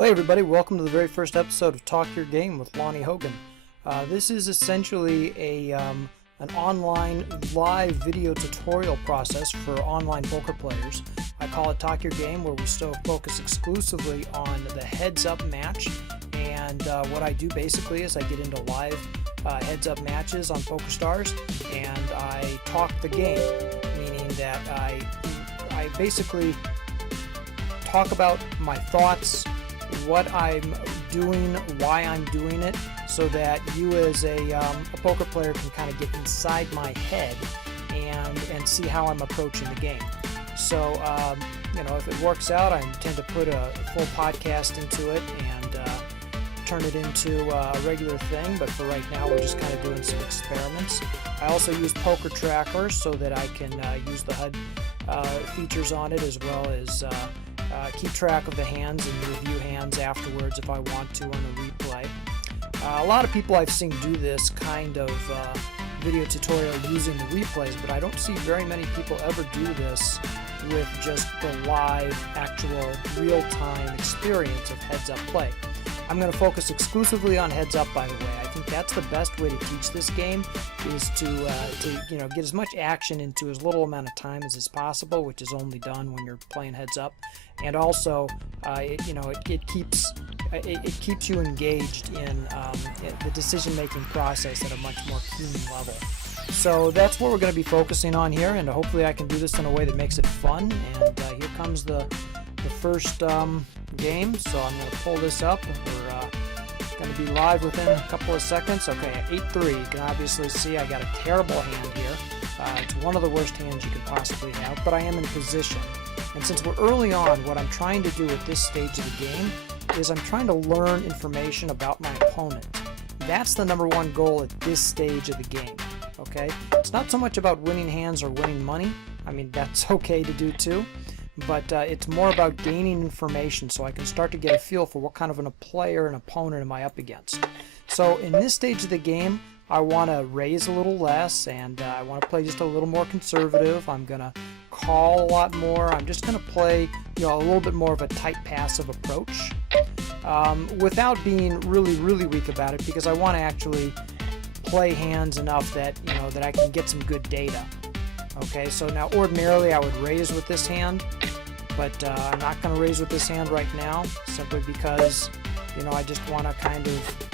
Well, hey everybody, welcome to the very first episode of Talk Your Game with Lonnie Hogan. This is essentially an online live video tutorial process for online poker players. I call it Talk Your Game, where we still focus exclusively on the heads-up match. And what I do basically is I get into live heads-up matches on PokerStars, and I talk the game, meaning that I basically talk about my thoughts, what I'm doing, why I'm doing it, so that you as a poker player can kind of get inside my head and see how I'm approaching the game. So, if it works out, I intend to put a full podcast into it and turn it into a regular thing, but for right now, we're just kind of doing some experiments. I also use Poker Tracker so that I can use the HUD features on it, as well as keep track of the hands and review hands afterwards if I want to on the replay. A lot of people I've seen do this kind of video tutorial using the replays, but I don't see very many people ever do this with just the live, actual, real-time experience of heads-up play. I'm going to focus exclusively on heads-up, by the way. I think that's the best way to teach this game, is to get as much action into as little amount of time as is possible, which is only done when you're playing heads-up. And also, it keeps you engaged in the decision-making process at a much more keen level. So that's what we're going to be focusing on here, and hopefully I can do this in a way that makes it fun. And here comes the first game. So I'm going to pull this up. We're going to be live within a couple of seconds. Okay, at 8-3, you can obviously see I got a terrible hand here. It's one of the worst hands you could possibly have, but I am in position. And since we're early on, what I'm trying to do at this stage of the game is I'm trying to learn information about my opponent. That's the number one goal at this stage of the game. Okay? It's not so much about winning hands or winning money. I mean, that's okay to do too. But it's more about gaining information so I can start to get a feel for what kind of a player and opponent am I up against. So in this stage of the game, I want to raise a little less, and I want to play just a little more conservative. I'm going to call a lot more. I'm just going to play a little bit more of a tight passive approach without being really, really weak about it, because I want to actually play hands enough that, that I can get some good data. Okay, so now ordinarily I would raise with this hand, but I'm not going to raise with this hand right now, simply because, I just want to kind of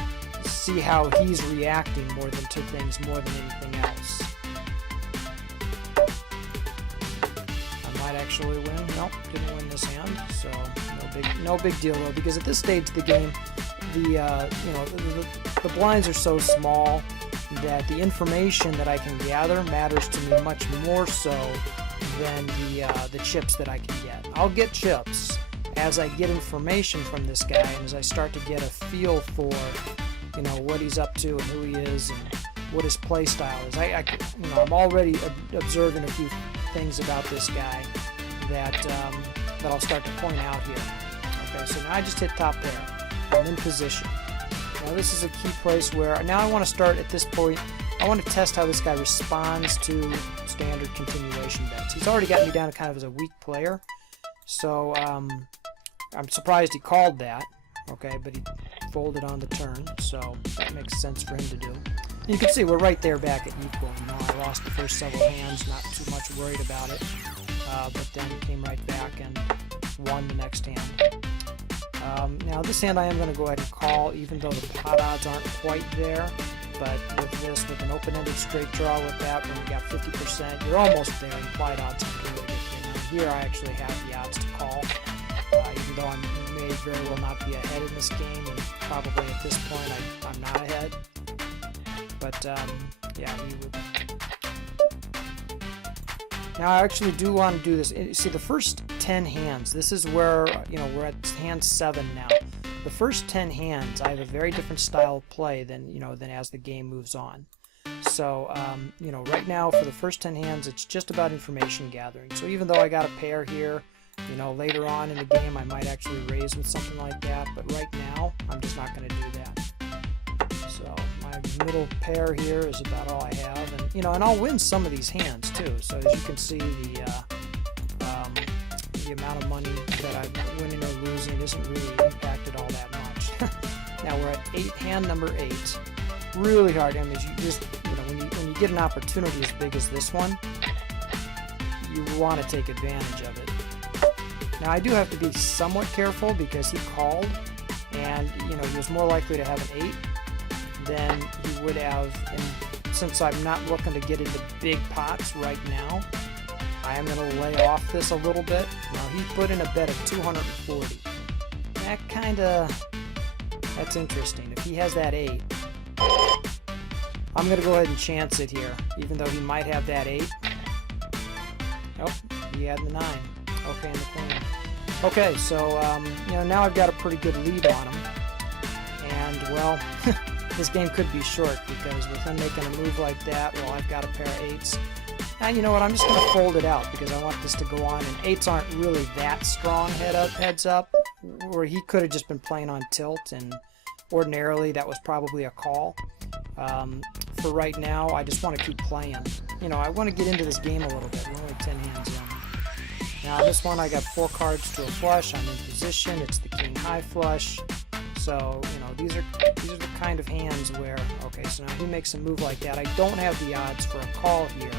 see how he's reacting more than to things, more than anything else. I might actually win. Nope, didn't win this hand, so no big deal though, because at this stage of the game, the blinds are so small that the information that I can gather matters to me much more so than the chips that I can get. I'll get chips as I get information from this guy, and as I start to get a feel for what he's up to and who he is and what his play style is. I'm already observing a few things about this guy that I'll start to point out here. Okay, so now I just hit top pair. I'm in position. Now this is a key place where now I want to start at this point. I want to test how this guy responds to standard continuation bets. He's already got me down kind of as a weak player, so I'm surprised he called that. Okay, but he folded on the turn, so that makes sense for him to do. You can see we're right there back at equal. I lost the first several hands, not too much worried about it, but then came right back and won the next hand. Now this hand I am going to go ahead and call, even though the pot odds aren't quite there. But with an open-ended straight draw with that, when you got 50%, you're almost there. Implied odds are good. Now here I actually have the odds to call, even though I may very well not be ahead in this game, and probably at this point I'm not ahead. But yeah, we would. Now I actually do want to do this. See, the first 10 hands, this is where, we're at hand 7 now. The first 10 hands, I have a very different style of play than as the game moves on. So, right now for the first 10 hands, it's just about information gathering. So even though I got a pair here, later on in the game I might actually raise with something like that, but right now I'm just not going to do that. So my middle pair here is about all I have, and I'll win some of these hands too. So as you can see, the amount of money that I'm winning or losing isn't really impacted all Now we're at hand number 8. Really hard. I mean, you just, when you get an opportunity as big as this one, you want to take advantage of it. Now I do have to be somewhat careful because he called, and he was more likely to have an 8 than he would have. And since I'm not looking to get into big pots right now, I am going to lay off this a little bit. Now he put in a bet of 240. That's interesting. If he has that 8, I'm going to go ahead and chance it here, even though he might have that 8. Oh, he had the 9. Okay, and the queen. Okay, so now I've got a pretty good lead on him, and well, this game could be short because with him making a move like that, well, I've got a pair of 8s. And you know what? I'm just going to fold it out because I want this to go on, and 8s aren't really that strong heads up, where he could have just been playing on tilt, and ordinarily that was probably a call. For right now, I just want to keep playing. I want to get into this game a little bit. We're only 10 hands in. Now this one, I got 4 cards to a flush. I'm in position. It's the king high flush. So these are the kind of hands where, okay, so now he makes a move like that. I don't have the odds for a call here.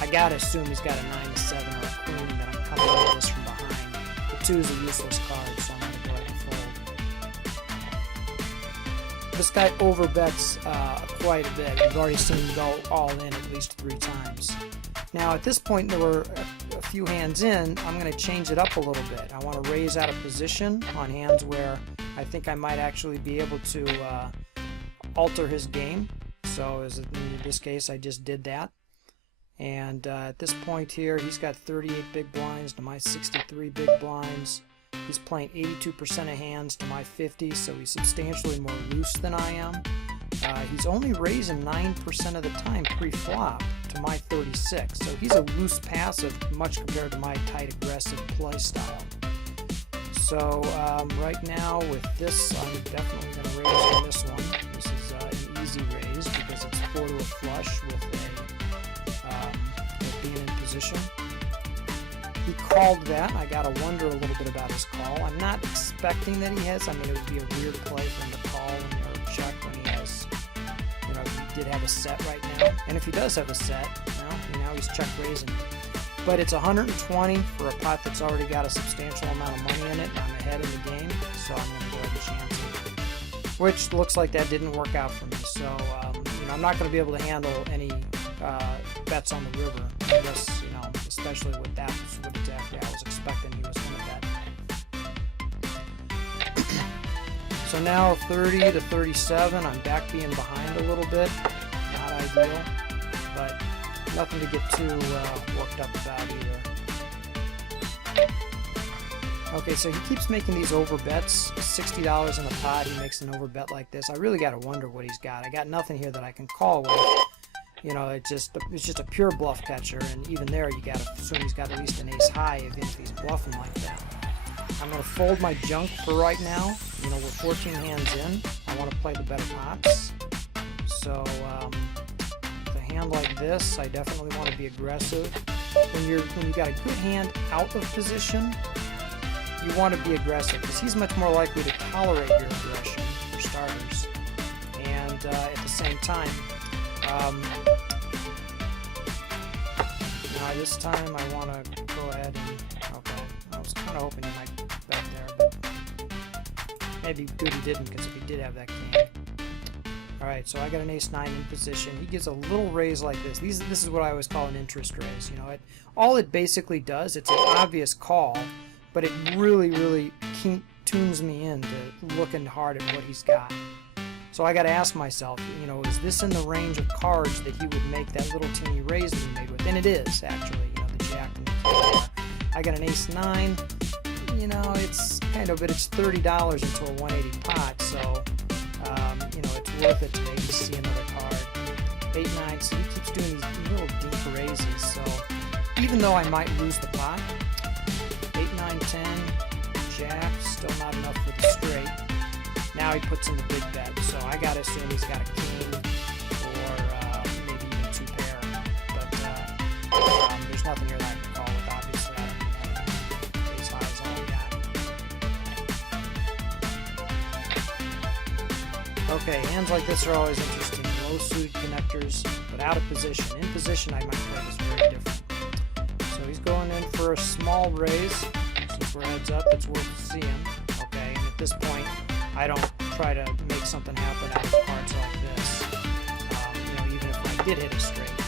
I gotta assume he's got a 9-7 or a queen that I'm coming into this from behind. The 2 is a useless card, so I'm gonna go ahead and fold. This guy overbets quite a bit. We've already seen him go all in at least 3 times. Now at this point, there were a few hands in. I'm going to change it up a little bit. I want to raise out of position on hands where I think I might actually be able to alter his game. So in this case, I just did that. And at this point here, he's got 38 big blinds to my 63 big blinds. He's playing 82% of hands to my 50, so he's substantially more loose than I am. He's only raising 9% of the time pre-flop to my 36, so he's a loose passive much compared to my tight aggressive play style. So right now with this, I'm definitely going to raise on this one. This is an easy raise because it's 4 to a flush with being in position. He called that. I gotta wonder a little bit about his call. I'm not expecting that he has. I mean, it would be a weird play for him to call or check when he has, he did have a set right now. And if he does have a set, now he's check raising. But it's 120 for a pot that's already got a substantial amount of money in it. I'm ahead in the game, so I'm gonna go ahead and chance it. Which looks like that didn't work out for me. So, I'm not gonna be able to handle any bets on the river. Unless, especially with that, what exactly I was expecting he was going to bet. So now 30 to 37, I'm back being behind a little bit. Not ideal, but nothing to get too worked up about either. Okay, so he keeps making these over bets. $60 in a pot, he makes an over bet like this. I really got to wonder what he's got. I got nothing here that I can call with. It's just a pure bluff catcher, and even there you gotta assume he's got at least an ace high even if he's bluffing like that. I'm gonna fold my junk for right now. We're 14 hands in. I want to play the better pots. So with a hand like this, I definitely want to be aggressive. When you got a good hand out of position, you want to be aggressive because he's much more likely to tolerate your aggression for starters. And at the same time, now this time I want to go ahead and, okay, I was kind of hoping he might bet there, but maybe good he didn't, because if he did have that king. Alright, so I got an ace-9 in position. He gives a little raise like this. This is what I always call an interest raise. All it basically does, it's an obvious call, but it really tunes me in to looking hard at what he's got. So I got to ask myself, is this in the range of cards that he would make that little teeny raise that he made with? And it is, actually, the jack and the king. I got an ace-9, it's kind of, but it's $30 into a 180 pot, so, it's worth it to maybe see another card. 8-9, so he keeps doing these little deep raises, so even though I might lose the pot, 8-9-10, jack, still not enough for the straight. Now he puts in the big bet, so I gotta assume he's got a king or maybe even 2 pair. But there's nothing here that I can call with, obviously. I don't have ace high is all I got. Okay, hands like this are always interesting. Low suited connectors, but out of position. In position, I might play this very different. So he's going in for a small raise. Since we're heads up, it's worth seeing. Okay, and at this point, I don't try to make something happen out of cards like this. You know, even if I did hit a straight, the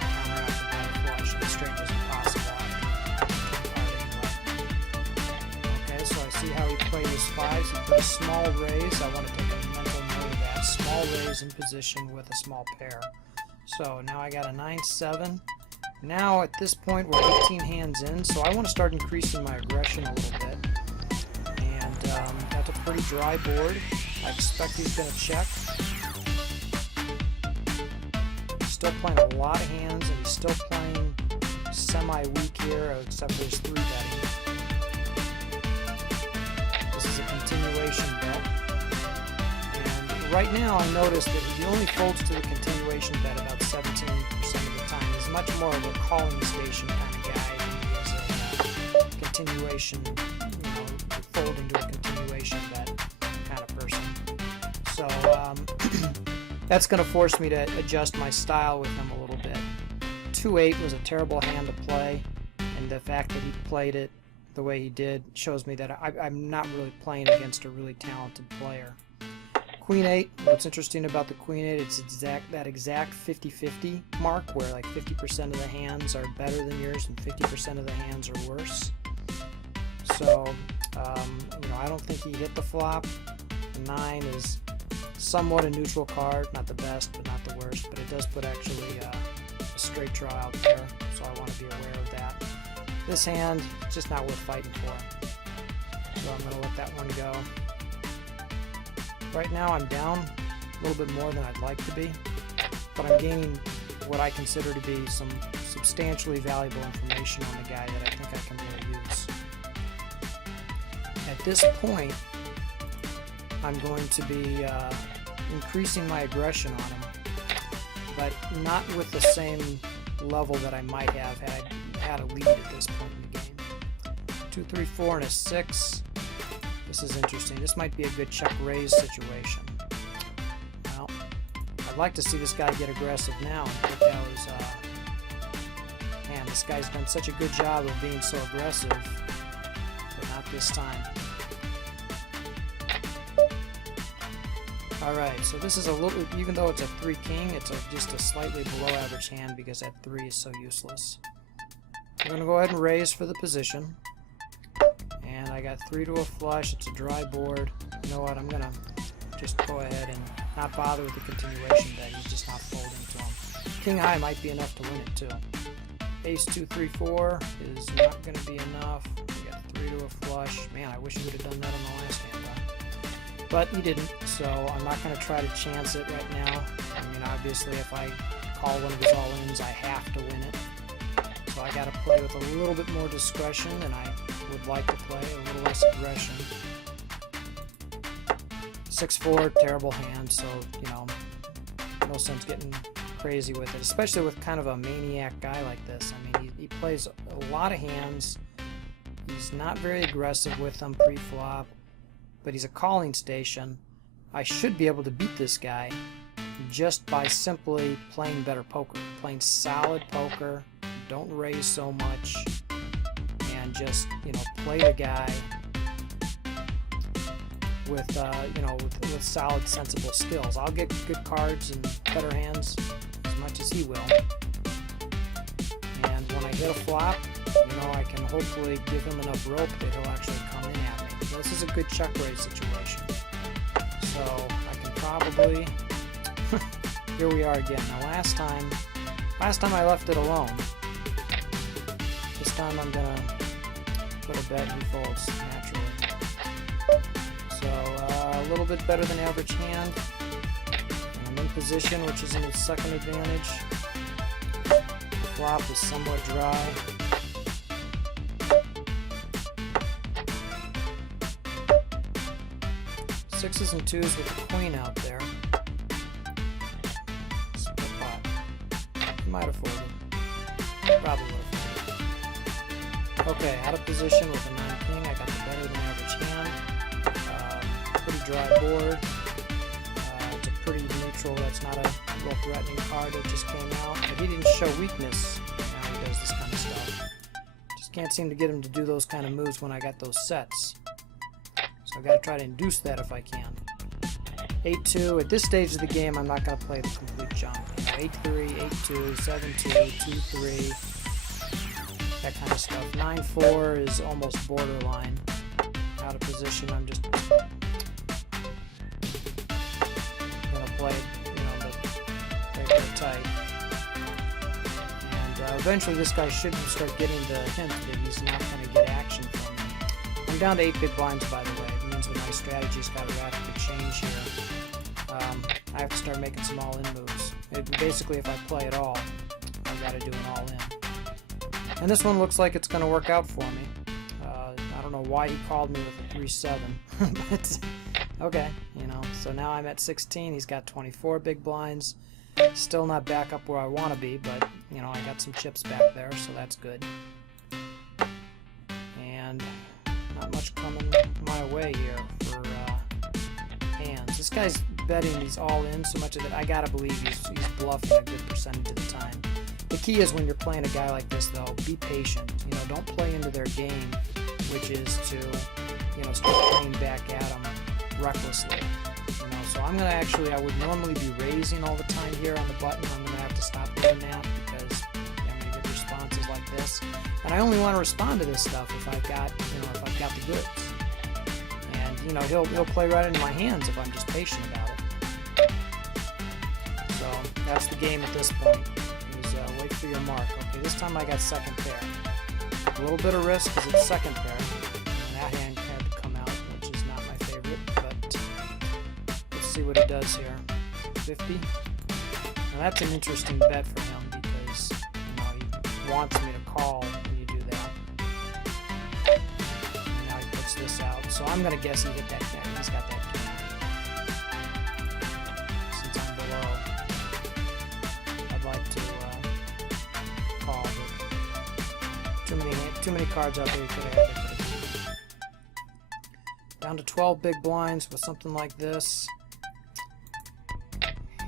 counteracted by a flush, and the straight was impossible after. Okay, so I see how he played his fives. He put a small raise. I want to take a mental note of that. Small raise in position with a small pair. So now I got a 9-7. Now at this point we're 18 hands in, so I want to start increasing my aggression a little bit. And that's a pretty dry board. I expect he's going to check. He's still playing a lot of hands, and he's still playing semi-weak here, except for his 3-betting. This is a continuation bet. And right now I notice that he only folds to the continuation bet about 17% of the time. He's much more of a calling station kind of guy than he is a continuation, you know, folding to a continuation bet kind of person. So that's going to force me to adjust my style with him a little bit. 2-8 was a terrible hand to play, and the fact that he played it the way he did shows me that I'm not really playing against a really talented player. Queen 8, what's interesting about the Queen 8, it's that exact 50-50 mark where like 50% of the hands are better than yours and 50% of the hands are worse. So, you know, I don't think he hit the flop. The 9 is somewhat a neutral card, not the best, but not the worst, but it does put actually a straight draw out there, so I want to be aware of that. This hand, it's just not worth fighting for. So I'm going to let that one go. Right now I'm down a little bit more than I'd like to be, but I'm gaining what I consider to be some substantially valuable information on the guy that I think I can really use. At this point, I'm going to be increasing my aggression on him, but not with the same level that I might have had a lead at this point in the game. 2, 3, 4, and a 6. This is interesting. This might be a good check raise situation. Well, I'd like to see this guy get aggressive now and put out his, man, this guy's done such a good job of being so aggressive, but not this time. Alright, so this is a little, even though it's a 3-king, it's just a slightly below average hand because that 3 is so useless. I'm going to go ahead and raise for the position. And I got 3 to a flush. It's a dry board. You know what? I'm going to just go ahead and not bother with the continuation bet. He's just not folding to him. King high might be enough to win it too. Ace 2, 3, 4 is not going to be enough. We got 3 to a flush. Man, I wish he would have done that on the last hand, though. But he didn't, so I'm not going to try to chance it right now. I mean, obviously, if I call one of his all-ins, I have to win it. So I got to play with a little bit more discretion, and I would like to play a little less aggression. 6-4, terrible hand, so, you know, no sense getting crazy with it, especially with kind of a maniac guy like this. I mean, he plays a lot of hands. He's not very aggressive with them pre-flop, but he's a calling station. I should be able to beat this guy just by simply playing better poker, playing solid poker, don't raise so much, and just, you know, play the guy with, you know, with solid, sensible skills. I'll get good cards and better hands as much as he will. And when I hit a flop, you know, I can hopefully give him enough rope that he'll actually come in at me. So this is a good check raise situation. So I can probably, here we are again. Now last time I left it alone. This time I'm gonna put a bet he folds naturally. So a little bit better than average hand. And I'm in position, which is in its second advantage. The flop is somewhat dry. Sixes and 2s with the queen out there. Split pot. He might have folded. Probably would have folded. Okay, out of position with a 9-king. I got the better than average hand. Pretty dry board. neutral. That's not a real threatening card that just came out. But he didn't show weakness. Now he does this kind of stuff. Just can't seem to get him to do those kind of moves when I got those sets. So I gotta try to induce that if I can. 8-2. At this stage of the game, I'm not gonna play the complete jump. 8-3, 8-2, 7-2, 2-3, that kind of stuff. 9-4 is almost borderline. Out of position, I'm just gonna play it, but very tight. And eventually this guy should start getting the hint that he's not gonna get action from me. I'm down to 8 big blinds, by the way. It means that my strategy's got to radically change here. I have to start making some all-in moves. Basically, if I play it all, I've got to do an all-in. And this one looks like it's going to work out for me. I don't know why he called me with a 3-7, but okay, So now I'm at 16. He's got 24 big blinds. Still not back up where I want to be, but I got some chips back there, so that's good. And not much coming my way here for hands. This guy's betting he's all in so much of it. I gotta believe he's bluffing a good percentage of the time. The key is when you're playing a guy like this, though, be patient. Don't play into their game, which is to start playing back at them recklessly. So I'm gonna I would normally be raising all the time here on the button. I'm gonna have to stop doing that because I'm gonna get responses like this. And I only want to respond to this stuff if I've got the goods. And he'll play right into my hands if I'm just patient about it. So that's the game at this point. Is wait for your mark. Okay, this time I got second pair. A little bit of risk because it's second pair. And that hand had to come out, which is not my favorite. But let's see what he does here. 50. Now that's an interesting bet for him because he wants me to call when you do that. And now he puts this out. So I'm going to guess he hit that king. He's got that king. Since I'm below, I'd like to call, but too many cards out there he could have had. Down to 12 big blinds with something like this.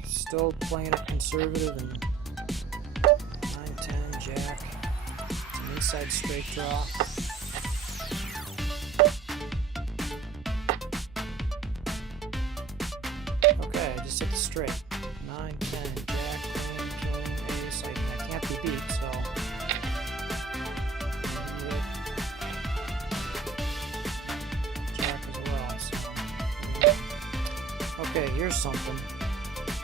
Still playing it conservative and 9-10, jack. Some inside straight draw. Okay, I just hit the straight. 9, 10, jack, queen, king, ace. I can't be beat, so. Jack as well, so. Okay, here's something.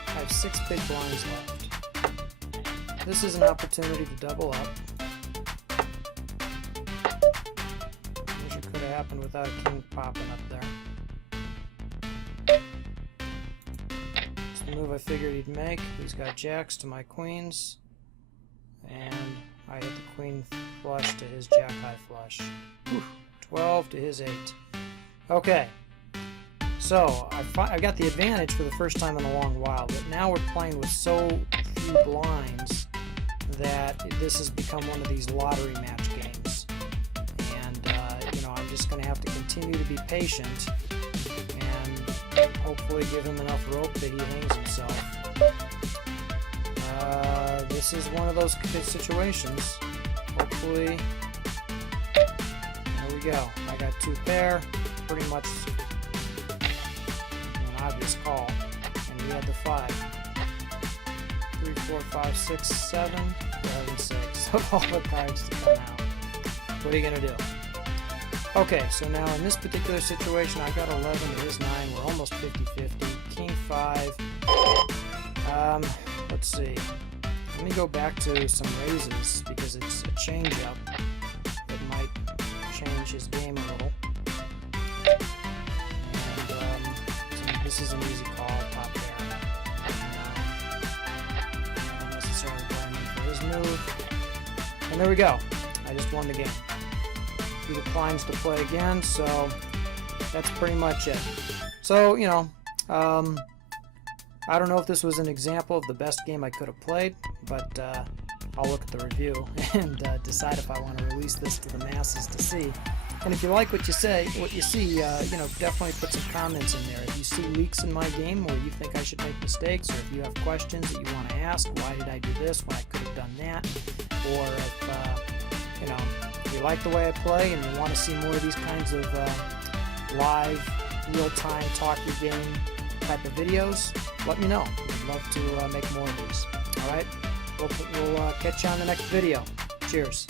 I have 6 big blinds left. This is an opportunity to double up. Wish it could have happened without a king popping up there. It's the move I figured he'd make. He's got jacks to my queens. And I hit the queen flush to his jack high flush. Whew. 12 to his 8. Okay. So, I got the advantage for the first time in a long while, but now we're playing with so few blinds that this has become one of these lottery match games. And, I'm just going to have to continue to be patient and hopefully give him enough rope that he hangs himself. This is one of those situations. Hopefully, there we go. I got 2 pair, pretty much obvious call, and he had the 5. 3, 4, 5, 6, 7, 6 of all the cards to come out. What are you gonna do? Okay, so now in this particular situation, I've got 11 to his 9. We're almost 50-50. King 5. Let's see. Let me go back to some raises because it's a change-up that might change his game a little. This is an easy call, pop there. Not necessarily blaming for his move. And there we go. I just won the game. He declines to play again, so that's pretty much it. So, I don't know if this was an example of the best game I could have played, but I'll look at the review and decide if I want to release this to the masses to see. And if you like what you see, you know, definitely put some comments in there. If you see leaks in my game or you think I should make mistakes, or if you have questions that you want to ask, why did I do this when I could have done that? Or if, you know, if you like the way I play and you want to see more of these kinds of live, real-time talk your game type of videos, let me know. I'd love to make more of these. All right? We'll catch you on the next video. Cheers.